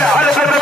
Let's go.